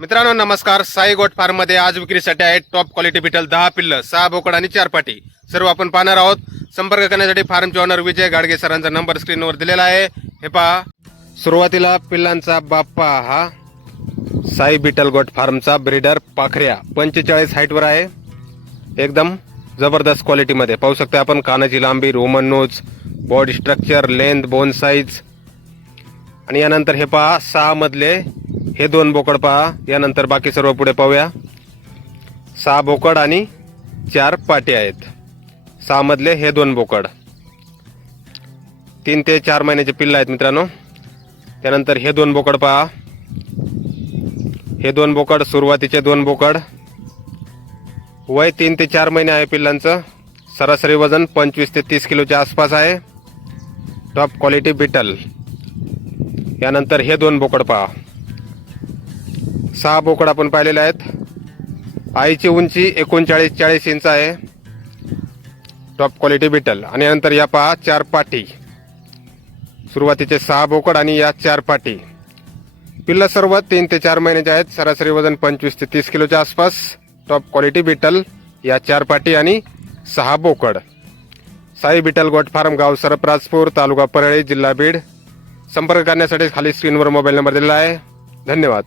मित्रांनो नमस्कार. साई गोट फार्ममध्ये आज विक्रीसाठी आहे टॉप क्वालिटी बिटल दहा पिल्ल सहा बोकड आणि चार पाटी. सर्व आपण पाहणार आहोत. संपर्क करण्यासाठी फार्मचे ऑनर विजय गाडगे सरांचा नंबर स्क्रीनवर दिलेला आहे. हे पहा. सुरुवातीला पिल्लांचा बाप्पा हा साई बिटल गोट फार्मचा ब्रीडर पाखऱ्या पंचेचाळीस हाईटवर आहे. एकदम जबरदस्त क्वालिटीमध्ये पाहू शकता आपण कानाची लांबी Roman nose body structure length bone size आणि यानंतर हे पहा सहा मधले हे दोन बोकड पहा. यानंतर बाकी सर्व पुढे पाहूया. सहा बोकड आणि चार पाटे आहेत. सहामधले हे दोन बोकड. तीन ते चार महिन्याचे पिल्ल आहेत मित्रांनो. त्यानंतर हे दोन बोकड पहा. हे दोन बोकड सुरुवातीचे दोन बोकड. वय तीन ते चार महिने आहे पिल्लांचं. सरासरी वजन पंचवीस ते तीस किलोच्या आसपास आहे. टॉप क्वालिटी बिटल यानंतर हे दोन बोकड पहा. सहा बोकड आपण पाहिलेले आहेत. आईची उंची एकोणचाळीस चाळीस इंच आहे. टॉप क्वालिटी बिटल आणि नंतर या पहा चार पाटी. सुरुवातीचे सहा बोकड आणि या चार पाटी. पिल्लं सर्व तीन ते चार महिन्याचे आहेत. सरासरी वजन पंचवीस ते तीस किलोच्या आसपास. टॉप क्वालिटी बिटल या चार पाटी आणि सहा बोकड. साई बिटल गोट फार्म गाव सरपराजपूर तालुका परळी जिल्हा बीड. संपर्क करण्यासाठी खाली स्क्रीनवर मोबाईल नंबर दिलेला आहे. धन्यवाद.